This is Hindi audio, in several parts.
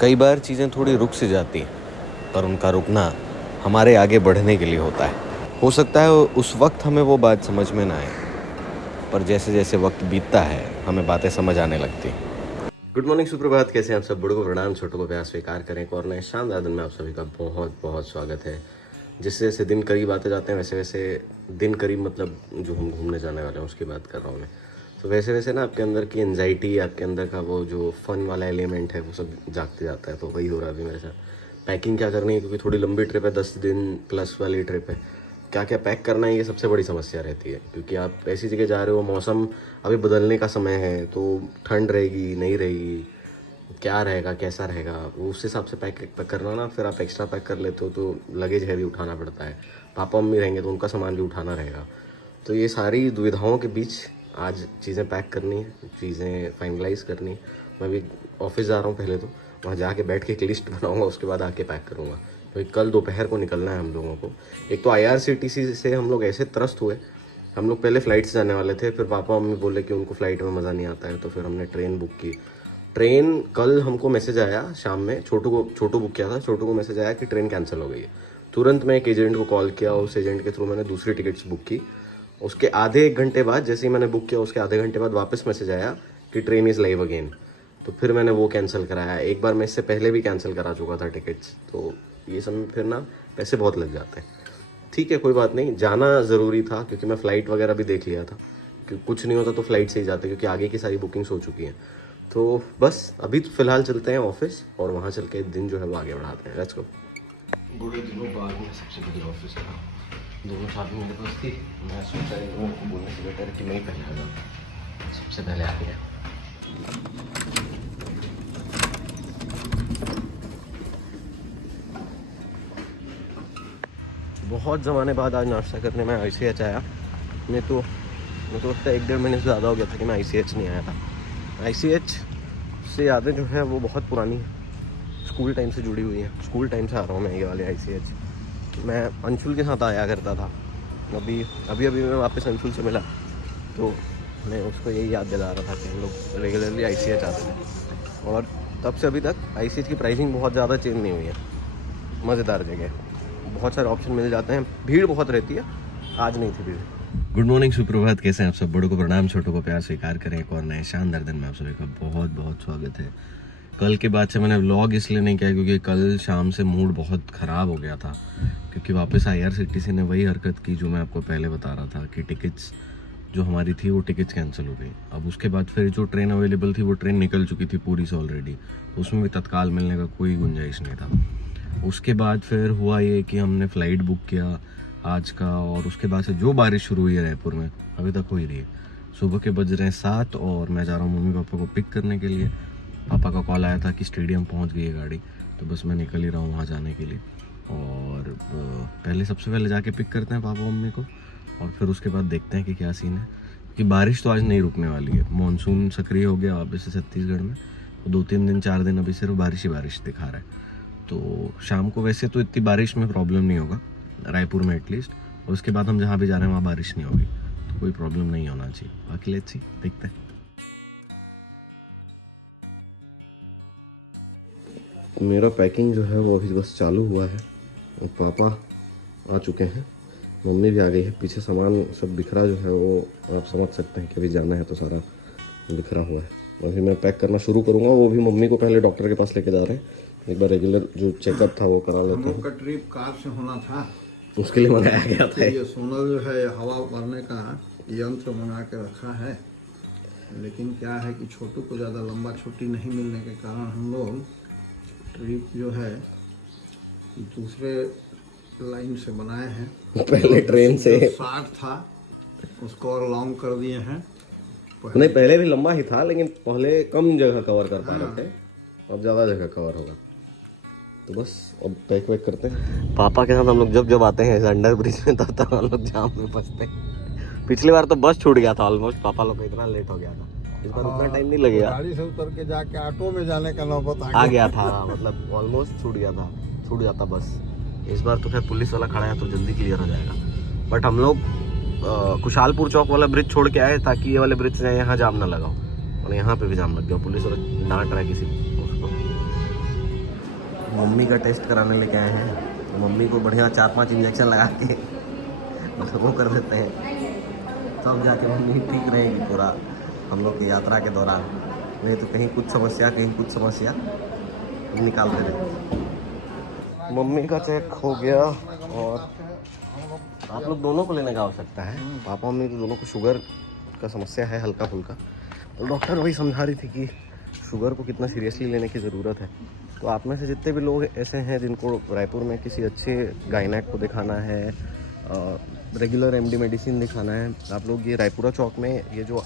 कई बार चीज़ें थोड़ी रुक सी जाती हैं, पर उनका रुकना हमारे आगे बढ़ने के लिए होता है। हो सकता है उस वक्त हमें वो बात समझ में ना आए, पर जैसे जैसे वक्त बीतता है हमें बातें समझ आने लगती हैं। गुड मॉर्निंग, सुप्रभात। कैसे हैं आप सब? बड़ों को प्रणाम, छोटों को प्यार स्वीकार करें। एक और नए शानदार दिन में आप सभी का बहुत बहुत स्वागत है। जैसे जैसे दिन करीब आते जाते हैं वैसे वैसे दिन करीब मतलब जो हम घूमने जाने वाले हैं उसकी बात कर रहा हूँ मैं। तो वैसे वैसे ना आपके अंदर की एंजाइटी, आपके अंदर का वो जो फन वाला एलिमेंट है वो सब जागते जाता है। तो वही हो रहा है अभी मेरे साथ। पैकिंग क्या करनी है, क्योंकि थोड़ी लंबी ट्रिप है, 10 दिन प्लस वाली ट्रिप है। क्या क्या पैक करना है, ये सबसे बड़ी समस्या रहती है, क्योंकि आप ऐसी जगह जा रहे हो, मौसम अभी बदलने का समय है, तो ठंड रहेगी नहीं रहेगी, क्या रहेगा कैसा रहेगा, वो उस हिसाब से पैक करना ना। फिर आप एक्स्ट्रा पैक कर लेते हो तो लगेज हैवी उठाना पड़ता है। पापा मम्मी रहेंगे तो उनका सामान भी उठाना रहेगा। तो ये सारी दुविधाओं के बीच आज चीज़ें पैक करनी है, चीज़ें फाइनलाइज करनी है। मैं भी ऑफिस जा रहा हूँ, पहले तो वहाँ जाके बैठ के एक लिस्ट बनाऊँगा, उसके बाद आके पैक करूँगा, क्योंकि कल दोपहर को निकलना है हम लोगों को। एक तो IRCTC से हम लोग ऐसे त्रस्त हुए, हम लोग पहले फ़्लाइट से जाने वाले थे, फिर पापा मम्मी बोले कि उनको फ़्लाइट में मज़ा नहीं आता है, तो फिर हमने ट्रेन बुक की। ट्रेन कल हमको मैसेज आया शाम में, छोटू बुक किया था, छोटू को मैसेज आया कि ट्रेन कैंसिल हो गई है। तुरंत मैं एक एजेंट को कॉल किया, उस एजेंट के थ्रू मैंने दूसरी टिकट्स बुक की। उसके आधे एक घंटे बाद, जैसे ही मैंने बुक किया उसके आधे घंटे बाद वापस मैसेज आया कि ट्रेन इज़ लाइव अगेन। तो फिर मैंने वो कैंसिल कराया। एक बार मैं इससे पहले भी कैंसिल करा चुका था टिकट्स। तो ये सब फिर ना पैसे बहुत लग जाते हैं। ठीक है, कोई बात नहीं, जाना ज़रूरी था, क्योंकि मैं फ़्लाइट वगैरह भी देख लिया था कि कुछ नहीं होता तो फ़्लाइट से ही जाते, क्योंकि आगे की सारी बुकिंग्स हो चुकी हैं। तो बस अभी तो फ़िलहाल चलते हैं ऑफिस, और वहाँ चल के दिन जो है वो आगे बढ़ाते हैं। Let's go. बड़े दिनों बाद में सबसे बड़ी ऑफिस का दोनों चाबी मेरे पास थी। मैं सोचा इन लोगों को बोलने से बेटर है कि मैं ही पहले आ जाऊँ, सबसे पहले आ गया। बहुत ज़माने बाद आज नाश्ता करने में ICH आया। मैं तो लगता है 1-1.5 महीने से ज़्यादा हो गया था कि मैं ICH नहीं आया था। ICH से यादें जो है वो बहुत पुरानी है, स्कूल टाइम से जुड़ी हुई हैं। स्कूल टाइम से आ रहा हूँ मैं ये वाले ICH। मैं अंशुल के साथ आया करता था। अभी मैं वापस अंशुल से मिला तो मैं उसको यही याद दिला रहा था कि हम लोग रेगुलरली ICH आते थे, और तब से अभी तक ICH की प्राइसिंग बहुत ज़्यादा चेंज नहीं हुई है। मज़ेदार जगह, बहुत सारे ऑप्शन मिल जाते हैं, भीड़ बहुत रहती है, आज नहीं थी भीड़। गुड मॉर्निंग, सुप्रभात। कैसे हैं आप सब? बड़ों को प्रणाम, छोटों को प्यार स्वीकार करें। एक और नए शानदार दिन में आप सभी का बहुत बहुत स्वागत है। कल के बाद से मैंने व्लॉग इसलिए नहीं किया क्योंकि कल शाम से मूड बहुत ख़राब हो गया था, क्योंकि वापस IRCTC ने वही हरकत की जो मैं आपको पहले बता रहा था कि टिकट्स जो हमारी थी वो टिकट्स कैंसिल हो गई। अब उसके बाद फिर जो ट्रेन अवेलेबल थी वो ट्रेन निकल चुकी थी पूरी से ऑलरेडी, तो उसमें भी तत्काल मिलने का कोई गुंजाइश नहीं था। उसके बाद फिर हुआ ये कि हमने फ़्लाइट बुक किया आज का, और उसके बाद से जो बारिश शुरू हुई है रायपुर में अभी तक हो ही रही है। सुबह के बज रहे हैं 7 और मैं जा रहा हूँ मम्मी पापा को पिक करने के लिए। पापा का कॉल आया था कि स्टेडियम पहुँच गई है गाड़ी, तो बस मैं निकल ही रहा हूँ वहाँ जाने के लिए। और सबसे पहले जाके पिक करते हैं पापा मम्मी को, और फिर उसके बाद देखते हैं कि क्या सीन है। कि बारिश तो आज नहीं रुकने वाली है, मानसून सक्रिय हो गया वापस से छत्तीसगढ़ में, तो 2-3 दिन 4 दिन अभी सिर्फ बारिश ही बारिश दिखा रहा है। तो शाम को वैसे तो इतनी बारिश में प्रॉब्लम नहीं होगा रायपुर में एटलीस्ट, और उसके बाद हम जहाँ भी जा रहे हैं वहाँ बारिश नहीं होगी, तो कोई प्रॉब्लम नहीं होना चाहिए। बाकी लेट्स सी, देखते हैं। मेरा पैकिंग जो है वो अभी बस चालू हुआ है, और पापा आ चुके हैं, मम्मी भी आ गई है। पीछे सामान सब बिखरा जो है वो आप समझ सकते हैं कि अभी जाना है तो सारा बिखरा हुआ है। अभी मैं पैक करना शुरू करूँगा, वो भी मम्मी को पहले डॉक्टर के पास लेके जा रहे हैं। एक बार रेगुलर जो चेकअप था वो करा लेते हैं। हम लोग का ट्रिप कार से होना था, उसके लिए मंगाया गया था। ये सोनल जो है हवा भरने का यंत्र मंगा के रखा है, लेकिन क्या है कि छोटू को ज़्यादा लंबा छुट्टी नहीं मिलने के कारण हम लोग ट्रिप जो है दूसरे लाइन से बनाए हैं। पहले ट्रेन से 60 था उसको और लॉन्ग कर दिए हैं। नहीं, पहले भी लंबा ही था, लेकिन पहले कम जगह कवर कर पा रहे थे, अब ज़्यादा जगह कवर होगा। तो बस अब पैक वैक करते हैं। पापा के साथ हम लोग जब आते हैं अंडर ब्रिज में तब हम लोग जाम में फंसते हैं। पिछली बार तो बस छूट गया था ऑलमोस्ट, पापा लोग इतना लेट हो गया था। इस बार उतना टाइम नहीं लगेगा, गाड़ी से उतर के जाके ऑटो में जाने का नौबत आ गया था, मतलब ऑलमोस्ट छूट जाता बस। इस बार तो खैर पुलिस वाला खड़ा है तो जल्दी क्लियर हो जाएगा। बट हम लोग कुशालपुर चौक वाला ब्रिज छोड़ के आए ताकि ये वाले ब्रिज से यहाँ जाम ना लगाओ, और यहाँ पे भी जाम लग गया। पुलिस वाला डांट रहा है किसी उसको। मम्मी का टेस्ट कराने लेके आए हैं। तो मम्मी को बढ़िया 4-5 इंजेक्शन लगा के मतलब वो कर देते हैं, तब जाके मम्मी ठीक रहेगी पूरा हम लोग की यात्रा के दौरान। नहीं तो कहीं कुछ समस्या निकालते रहे। मम्मी का चेक हो गया और आप लोग दोनों को लेने का आवश्यकता है। पापा मम्मी तो दोनों को शुगर का समस्या है हल्का फुल्का। तो डॉक्टर वही समझा रही थी कि शुगर को कितना सीरियसली लेने की ज़रूरत है। तो आप में से जितने भी लोग ऐसे हैं जिनको रायपुर में किसी अच्छे गायनेक को दिखाना है, रेगुलर एमडी मेडिसिन दिखाना है, आप लोग ये रायपुरा चौक में ये जो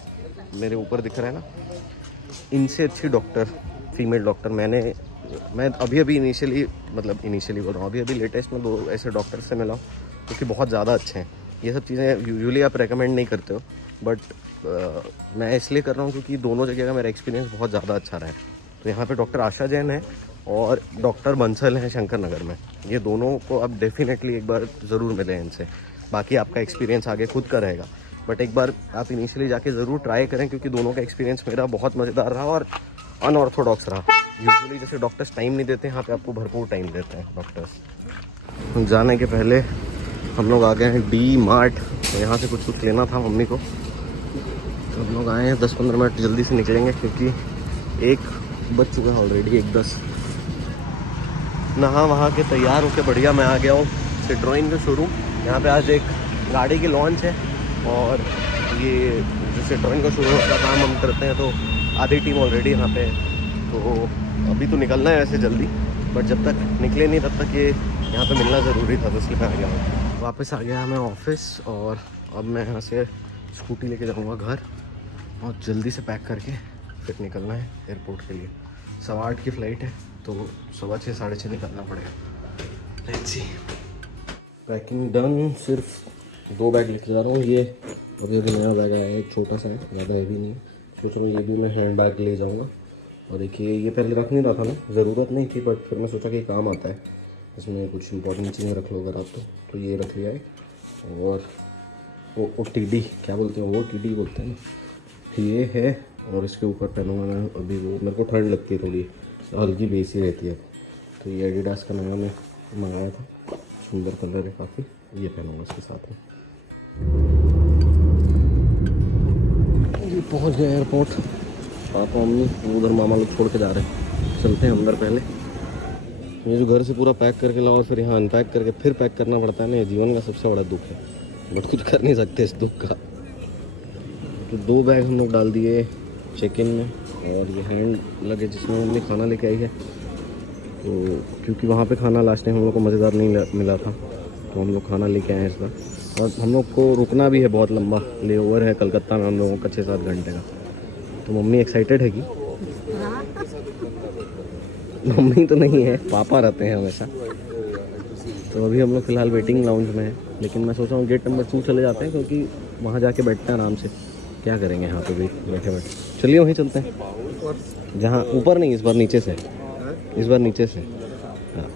मेरे ऊपर दिख रहा है ना, इनसे अच्छी डॉक्टर, फीमेल डॉक्टर मैं अभी इनिशियली बोल रहा हूँ, अभी लेटेस्ट में 2 ऐसे डॉक्टर से मिला हूँ क्योंकि बहुत ज़्यादा अच्छे हैं। ये सब चीज़ें यूजुअली आप रेकमेंड नहीं करते हो, बट मैं इसलिए कर रहा हूँ क्योंकि दोनों जगह का मेरा एक्सपीरियंस बहुत ज़्यादा अच्छा रहा है। तो यहाँ पे डॉक्टर आशा जैन है और डॉक्टर बंसल हैं शंकर नगर में। ये दोनों को आप डेफिनेटली एक बार ज़रूर मिलें इनसे। बाकी आपका एक्सपीरियंस आगे खुद का रहेगा, बट एक बार आप इनिशियली जाके ज़रूर ट्राई करें क्योंकि दोनों का एक्सपीरियंस मेरा बहुत मज़ेदार रहा और अनऑर्थोडॉक्स रहा। यूजुअली जैसे डॉक्टर्स टाइम नहीं देते, यहाँ पे आपको भरपूर टाइम देते हैं डॉक्टर्स। जाने के पहले हम लोग आ गए हैं डी मार्ट। तो यहाँ से कुछ लेना था मम्मी को, तो हम लोग आए हैं। 10-15 मिनट जल्दी से निकलेंगे क्योंकि 1 बज चुका है ऑलरेडी, 1:10। नहा वहाँ के तैयार होकर बढ़िया मैं आ गया हूँ सिट्रोइन का शोरूम। यहाँ पे आज एक गाड़ी की लॉन्च है और ये जो सिट्रोइन का शोरूम का काम हम करते हैं, तो आधी टीम ऑलरेडी यहाँ पे है। तो अभी तो निकलना है वैसे जल्दी, बट जब तक निकले नहीं तब तक ये यहाँ पे मिलना ज़रूरी था, तो इसलिए मैं आ गया हूँ। वापस आ गया मैं ऑफिस और अब मैं यहाँ से स्कूटी लेके जाऊँगा घर और जल्दी से पैक करके फिर निकलना है एयरपोर्ट के लिए। 8:15 की फ़्लाइट है, तो 6:15 साढ़े 6 निकलना पड़ेगा। Let's see. Packing done. सिर्फ 2 बैग लेके जा रहा हूँ। ये अभी नया बैग आया है, एक छोटा सा है, ज़्यादा हैवी नहीं है। सोच रहा हूँ ये भी मैं हैंड बैग ले जाऊँगा। और देखिए ये पहले रख नहीं रहा था ना, ज़रूरत नहीं थी, बट फिर मैं सोचा कि काम आता है, इसमें कुछ इंपॉर्टेंट चीज़ें रख लो अगर आप तो ये रख लिया है। और वो टीडी क्या बोलते हैं, वो टीडी बोलते हैं ना, ये है। और इसके ऊपर पहनूंगा मैं अभी, वो मेरे को ठंड लगती है थोड़ी, हल्की बेसी रहती है। तो ये एडिडास का नया मैं मंगाया था, सुंदर कलर है काफ़ी, ये पहनूंगा इसके साथ में। ये पहुंच गए एयरपोर्ट। पापा मम्मी उधर मामा लोग छोड़ के जा रहे हैं, चलते हैं अंदर पहले। ये जो घर से पूरा पैक करके लाओ और फिर यहाँ अनपैक करके फिर पैक करना पड़ता है ना, ये जीवन का सबसे बड़ा दुख है, बट कुछ कर नहीं सकते इस दुख का। तो 2 बैग हम लोग डाल दिए चेक इन में, और ये हैंड लगेज जिसमें हमने खाना लेके आई है। तो क्योंकि वहाँ पे खाना लास्ट टाइम हम लोग को मज़ेदार नहीं मिला था, तो हम लोग खाना लेके आए हैं इस बार। और हम लोग को रुकना भी है, बहुत लंबा ले ओवर है कलकत्ता में हम लोगों का, 6-7 घंटे का। तो मम्मी एक्साइटेड है कि मम्मी तो नहीं है, पापा रहते हैं हमेशा। तो अभी हम लोग फ़िलहाल वेटिंग लाउंज में हैं, लेकिन मैं सोच रहा हूँ गेट नंबर 2 चले जाते हैं क्योंकि वहाँ जाके बैठते हैं आराम से। क्या करेंगे यहाँ पे भी बैठे। चलिए वहीं चलते हैं, जहाँ ऊपर नहीं, इस बार नीचे से, हाँ।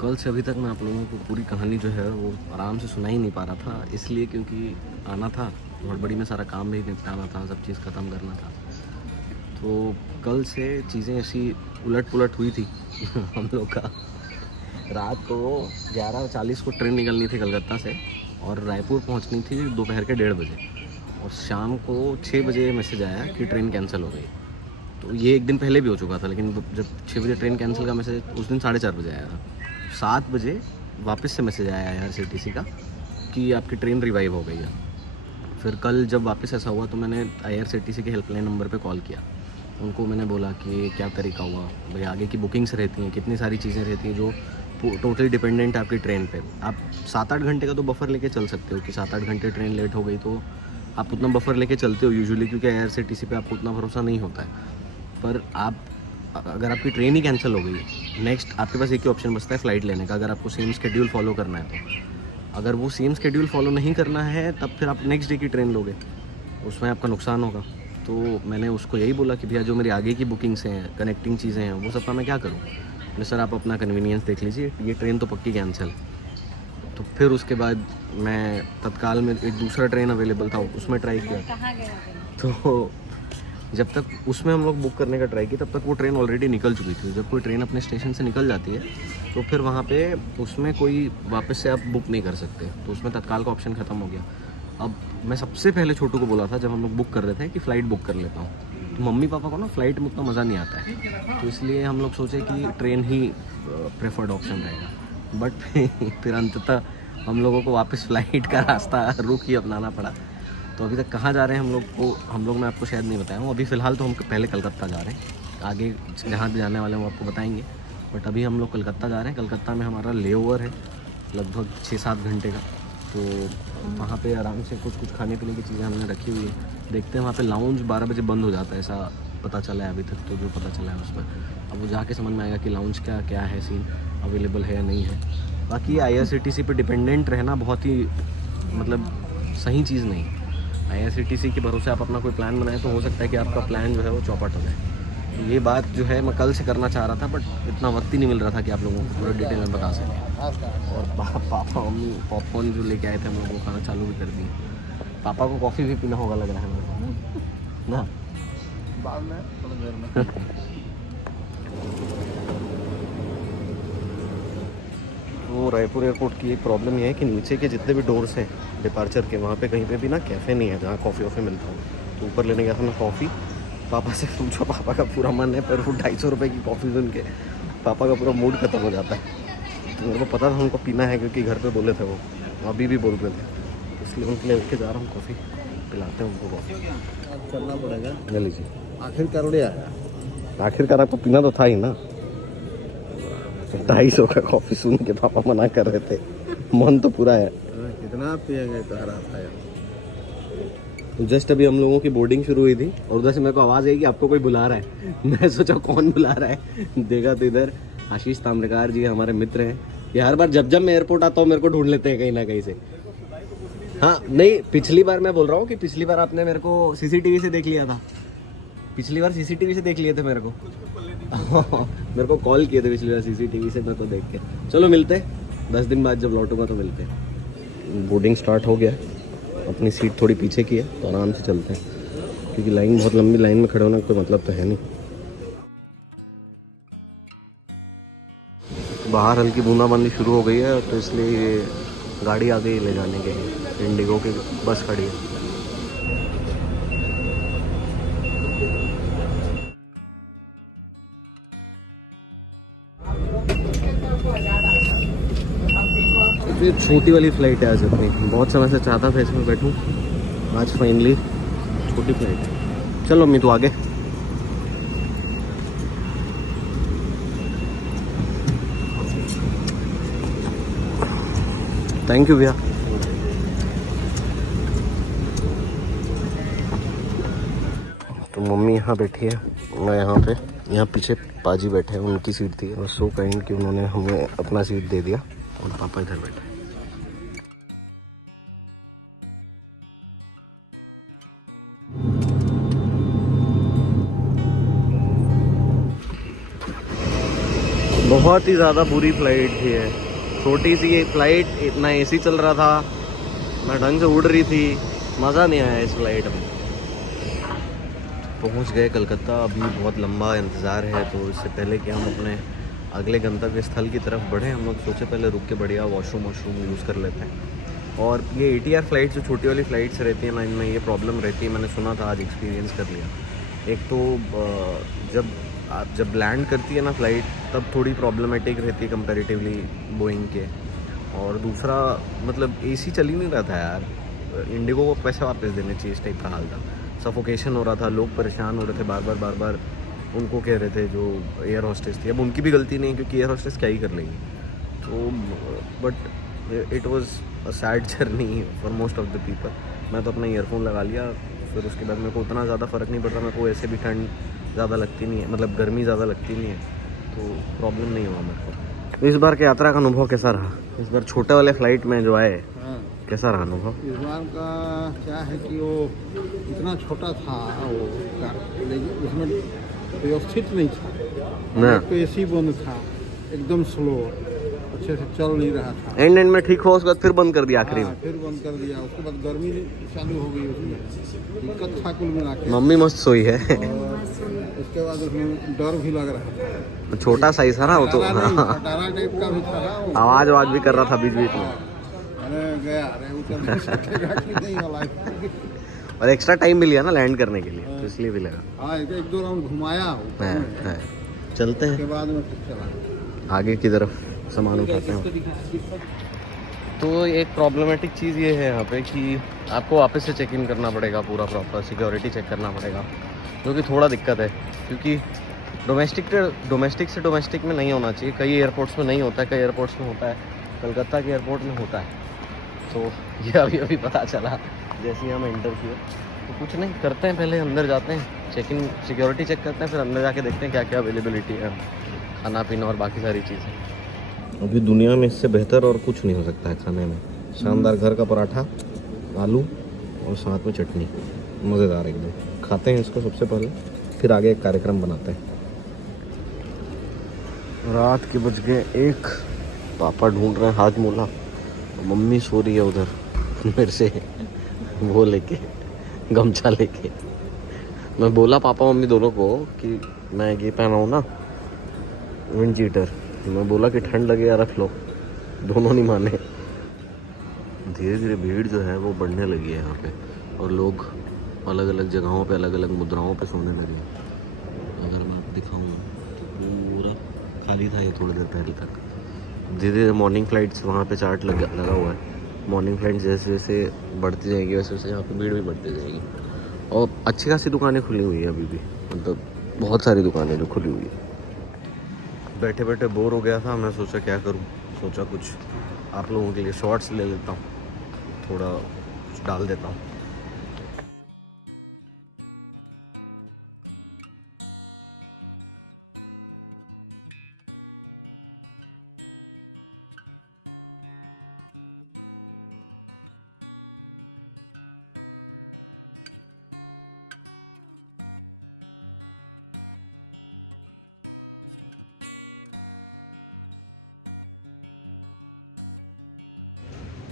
कल से अभी तक मैं आप लोगों को पूरी कहानी जो है वो आराम से सुना ही नहीं पा रहा था, इसलिए क्योंकि आना था, हड़बड़ी में सारा काम भी निपटाना था, सब चीज़ ख़त्म करना था। तो कल से चीज़ें ऐसी उलट पुलट हुई थी हम लोग का। रात को 11:40 को ट्रेन निकलनी थी कलकत्ता से और रायपुर पहुंचनी थी दोपहर के 1:30 बजे, और शाम को 6 बजे मैसेज आया कि ट्रेन कैंसिल हो गई। तो ये एक दिन पहले भी हो चुका था, लेकिन जब 6 बजे ट्रेन कैंसिल का मैसेज उस दिन 4:30 बजे आया था। 7 बजे वापस से मैसेज आया IRCTC का कि आपकी ट्रेन रिवाइव हो गई है। फिर कल जब वापस ऐसा हुआ तो मैंने IRCTC के हेल्पलाइन नंबर पे कॉल किया। उनको मैंने बोला कि क्या तरीका हुआ भाई, आगे की बुकिंग्स रहती हैं, कितनी सारी चीज़ें रहती हैं जो टोटली डिपेंडेंट है आपकी ट्रेन पे। आप 7-8 घंटे का तो बफर लेके चल सकते हो कि 7-8 घंटे ट्रेन लेट हो गई तो आप उतना बफर लेके चलते हो यूजुअली, क्योंकि IRCTC पे आपको उतना भरोसा नहीं होता है। पर आप अगर आपकी ट्रेन ही कैंसिल हो गई, नेक्स्ट आपके पास एक ही ऑप्शन बचता है फ़्लाइट लेने का, अगर आपको सेम शेड्यूल फॉलो करना है तो। अगर वो सेम शेड्यूल फॉलो नहीं करना है तब फिर आप नेक्स्ट डे की ट्रेन लोगे, उसमें आपका नुकसान होगा। तो मैंने उसको यही बोला कि भैया जो मेरी आगे की बुकिंग्स हैं, कनेक्टिंग चीज़ें हैं, वो सब का मैं क्या करूँ। बोले सर आप अपना कन्वीनियंस देख लीजिए, ये ट्रेन तो पक्की कैंसिल। तो फिर उसके बाद मैं तत्काल में एक दूसरा ट्रेन अवेलेबल था उसमें ट्राई किया। तो जब तक उसमें हम लोग बुक करने का ट्राई किया तब तक वो ट्रेन ऑलरेडी निकल चुकी थी। जब कोई ट्रेन अपने स्टेशन से निकल जाती है तो फिर वहाँ पे उसमें कोई वापस से आप बुक नहीं कर सकते, तो उसमें तत्काल का ऑप्शन ख़त्म हो गया। अब मैं सबसे पहले छोटू को बोला था जब हम लोग बुक कर रहे थे कि फ़्लाइट बुक कर लेता हूँ, तो मम्मी पापा को ना फ़्लाइट में उतना मज़ा नहीं आता है, तो इसलिए हम लोग सोचे कि ट्रेन ही प्रेफर्ड ऑप्शन रहेगा। बट फिर अंततः हम लोगों को वापस फ़्लाइट का रास्ता रुख ही अपनाना पड़ा। तो अभी तक कहाँ जा रहे हैं हम लोग मैं आपको शायद नहीं बताया हूँ। अभी फ़िलहाल तो हम पहले कलकत्ता जा रहे हैं, आगे जहाँ भी जाने वाले हैं वो आपको बताएंगे। बट अभी हम लोग कलकत्ता जा रहे हैं। कलकत्ता में हमारा ले ओवर है लगभग 6-7 घंटे का, तो वहाँ पे आराम से कुछ खाने पीने की चीज़ें हमने रखी हुई है। देखते हैं, वहाँ पे लाउंज 12 बजे बंद हो जाता है ऐसा पता चला है अभी तक, तो जो पता चला है उसमें अब वो जाके समझ में आएगा कि लाउंज का क्या है सीन, अवेलेबल है या नहीं है। बाकी IRCTC पे डिपेंडेंट रहना बहुत ही मतलब सही चीज़ नहीं। IRCTC के भरोसे आप अपना कोई प्लान बनाएं तो हो सकता है कि आपका प्लान जो है वो चौपट हो जाए। तो ये बात जो है मैं कल से करना चाह रहा था, बट इतना वक्त ही नहीं मिल रहा था कि आप लोगों को पूरा डिटेल में बता सकें। और पापा मम्मी पॉपकॉर्न जो लेके आए थे हम लोग वो खाना चालू भी कर दिए। पापा को कॉफ़ी भी पीना होगा लग रहा है मेरे को ना, बाद में थोड़ी देर में। वो रायपुर एयरपोर्ट की एक प्रॉब्लम ये है कि नीचे के जितने भी डोर्स हैं डिपार्चर के, वहाँ पे कहीं पे भी ना कैफ़े नहीं है जहाँ कॉफ़ी वॉफ़ी मिलता हो। तो ऊपर लेने गया था मैं कॉफ़ी, पापा से पूछो, पापा का पूरा मन है, पर वो 250 रुपये की कॉफ़ी सुन के पापा का पूरा मूड खत्म हो जाता है। तो मेरे को पता था उनको पीना है क्योंकि घर पे बोले थे वो, अभी भी बोल रहे थे, इसलिए उनके लिए लेके जा रहा हूँ कॉफ़ी, पिलाते हैं उनको कॉफ़ी। अब चलना पड़ेगा, ले लीजिए। आखिरकार ले आया। आखिरकार आपको पीना तो था ही ना। 250 का कॉफ़ी सुन के पापा मना कर रहे थे, मन तो पूरा है। कितना पिएंगे कह रहा था यार। तो जस्ट अभी हम लोगों की बोर्डिंग शुरू हुई थी और उधर से मेरे को आवाज़ आई कि आपको कोई बुला रहा है। मैं सोचा कौन बुला रहा है, देखा तो इधर आशीष ताम्रकार जी हमारे मित्र हैं। ये हर बार जब मैं एयरपोर्ट आता हूँ मेरे को ढूंढ लेते हैं कहीं ना कहीं से। हाँ नहीं, पिछली बार मैं बोल रहा हूँ कि पिछली बार आपने मेरे को CCTV से देख लिया था, पिछली बार CCTV से देख लिए थे मेरे को। मेरे को कॉल किए थे पिछली बार CCTV से मेरे को देख के। चलो मिलते 10 दिन बाद जब लौटूंगा तो मिलते। बोर्डिंग स्टार्ट हो गया, अपनी सीट थोड़ी पीछे की है तो आराम से चलते हैं, क्योंकि लाइन बहुत लंबी, लाइन में खड़े होने का कोई मतलब तो है नहीं। बाहर हल्की बूंदाबांदी शुरू हो गई है तो इसलिए ये गाड़ी आ गई ले जाने के लिए, इंडिगो की बस खड़ी है। ये छोटी वाली फ़्लाइट है आज अपनी, बहुत समय से चाहता था इसमें बैठूं, आज फाइनली छोटी फ्लाइट है। चलो अम्मी तो आगे। थैंक यू भैया। तो मम्मी यहाँ बैठी है, मैं यहाँ पे, यहाँ पीछे पाजी बैठे हैं, उनकी सीट थी, और सो काइंड कि उन्होंने हमें अपना सीट दे दिया और पापा इधर बैठे। बहुत ही ज़्यादा बुरी फ्लाइट थी है, छोटी सी फ्लाइट, इतना AC चल रहा था ना, ढंग से उड़ रही थी, मज़ा नहीं आया इस फ्लाइट में। पहुंच गए कलकत्ता, अभी बहुत लंबा इंतज़ार है, तो इससे पहले कि हम अपने अगले गंतव्य स्थल की तरफ बढ़े, हम लोग सोचे पहले रुक के बढ़िया वॉशरूम यूज़ कर लेते हैं। और ये ATR फ्लाइट जो छोटी वाली फ़्लाइट्स रहती है ना, इनमें ये प्रॉब्लम रहती है, मैंने सुना था, आज एक्सपीरियंस कर लिया। एक तो जब लैंड करती है ना फ़्लाइट, तब थोड़ी प्रॉब्लमेटिक रहती है कंपैरेटिवली बोइंग के, और दूसरा मतलब AC चल ही नहीं रहा था यार, इंडिगो को पैसे वापस देने चाहिए, इस टाइप का हाल था। सफोकेशन हो रहा था, लोग परेशान हो रहे थे, बार बार उनको कह रहे थे जो एयर होस्टेस थी। अब उनकी भी गलती नहीं, क्योंकि एयर होस्टेस क्या ही कर लेंगी। तो but it was a sad journey for most of the people. मैं तो अपना ईयरफोन लगा लिया, फिर उसके बाद मेरे को उतना ज़्यादा फ़र्क नहीं पड़ता, मेरे को ऐसे भी ठंड ज़्यादा लगती नहीं है, मतलब गर्मी ज़्यादा लगती नहीं है, तो प्रॉब्लम नहीं हुआ मेरे को। तो इस बार की यात्रा का अनुभव कैसा रहा? इस बार छोटे वाले फ्लाइट में जो आए, कैसा रहा अनुभव? इस बार का क्या है कि वो इतना छोटा था, वो लेकिन उसमें व्यवस्थित नहीं था ना, तो AC बंद था, एकदम स्लो, अच्छे से चल नहीं रहा था। एंड में ठीक हुआ, उसके बाद फिर बंद कर दिया आखिरी हाँ, में। फिर बंद कर दिया। उसके बाद गर्मी चालू हो गई, उसमें दिक्कत था कुल मिला के। मम्मी मस्त सोई है। और उसके बाद उसमें डर भी लग रहा था। छोटा साइज था ना वो तो, खटारा नहीं, खटारा टाइप का भी था ना वो। आवाज भी कर रहा था बीच बीच में। अरे गया, अरे वो तो सकेगा कि नहीं वाला। और एक्स्ट्रा टाइम भी लिया ना लैंड करने के लिए, तो इसलिए भी लगा। हाँ, एक दो राउंड घुमाया ऊपर है, में। है। चलते उसके हैं बाद में फिर चला। आगे की तरफ, सामान उठाते हैं। तो एक प्रॉब्लमेटिक चीज़ ये है यहाँ पे कि आपको वापस से चेक इन करना पड़ेगा, पूरा प्रॉपर सिक्योरिटी चेक करना पड़ेगा, जो कि थोड़ा दिक्कत है, क्योंकि डोमेस्टिक से डोमेस्टिक में नहीं होना चाहिए। कई एयरपोर्ट्स में नहीं होता है, कई एयरपोर्ट्स में होता है। कलकत्ता के एयरपोर्ट में होता है। तो ये अभी पता चला जैसे ही हम एंटर किए। तो कुछ नहीं करते हैं, पहले अंदर जाते हैं, चेक इन सिक्योरिटी चेक करते हैं, फिर अंदर जाके देखते हैं क्या क्या अवेलेबिलिटी है, खाना पीना और बाकी सारी चीज़ें। अभी दुनिया में इससे बेहतर और कुछ नहीं हो सकता है खाने में। शानदार घर का पराठा, आलू और साथ में चटनी, मज़ेदार एकदम। खाते हैं इसको सबसे पहले, फिर आगे एक कार्यक्रम बनाते हैं। रात के बज गए 1, पापा ढूंढ रहे हैं हाजमोला, मम्मी सो रही है उधर मेरे से वो लेके, गमछा लेके। मैं बोला पापा मम्मी दोनों को कि मैं ये पहना हूँ ना विंड चीटर, मैं बोला कि ठंड लगे या रख लो, दोनों नहीं माने। धीरे धीरे भीड़ जो है वो बढ़ने लगी है यहाँ पे, और लोग अलग अलग जगहों पे अलग अलग मुद्राओं पे सोने लगे। अगर मैं आपको दिखाऊँ तो पूरा खाली था ये थोड़ी देर पहले तक। धीरे धीरे मॉर्निंग फ़्लाइट्स वहाँ पे चार्ट लगा हुआ है। मॉर्निंग फ्लाइट्स जैसे जैसे बढ़ती जाएगी वैसे वैसे यहाँ पे भीड़ भी बढ़ती जाएगी। और अच्छी खासी दुकानें खुली हुई हैं अभी भी, मतलब बहुत सारी दुकानें जो खुली हुई है। बैठे बैठे बोर हो गया था, मैं सोचा क्या करूँ, सोचा कुछ आप लोगों के लिए शॉर्ट्स ले लेता हूँ, थोड़ा कुछ डाल देता हूँ।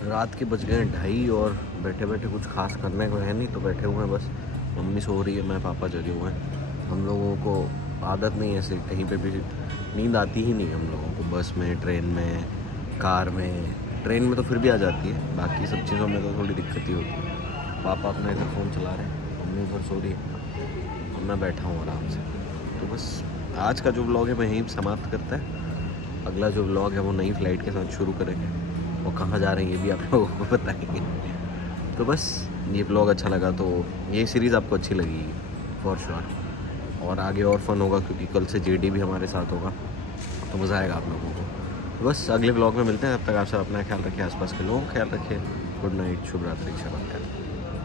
रात के बज गए 2:30 और बैठे बैठे कुछ खास करने को है नहीं, तो बैठे हुए हैं बस। मम्मी सो रही है, मैं पापा जगे हुए हैं। हम लोगों को आदत नहीं है ऐसे कहीं पे भी नींद आती ही नहीं हम लोगों को, बस में, ट्रेन में, कार में। ट्रेन में तो फिर भी आ जाती है, बाकी सब चीज़ों में तो थोड़ी दिक्कत ही होती है। पापा अपना इधर फ़ोन चला रहे हैं, मम्मी उधर सो रही है और मैं बैठा हूँ आराम से। तो बस आज का जो व्लॉग है मैं यहीं समाप्त करता है। अगला जो व्लॉग है वो नई फ़्लाइट के साथ शुरू करेंगे, और कहाँ जा रहे हैं ये भी आप लोगों को बताएंगे। तो बस ये ब्लॉग अच्छा लगा तो ये सीरीज़ आपको अच्छी लगेगी फॉर श्योर, और आगे और फन होगा क्योंकि कल से जेडी भी हमारे साथ होगा, तो मज़ा आएगा आप लोगों को। तो बस अगले ब्लॉग में मिलते हैं, तब तक आप सब अपना ख्याल रखिए, आसपास के लोगों का ख्याल रखिए। गुड नाइट, शुभ रात्रि, शब ख़ैर।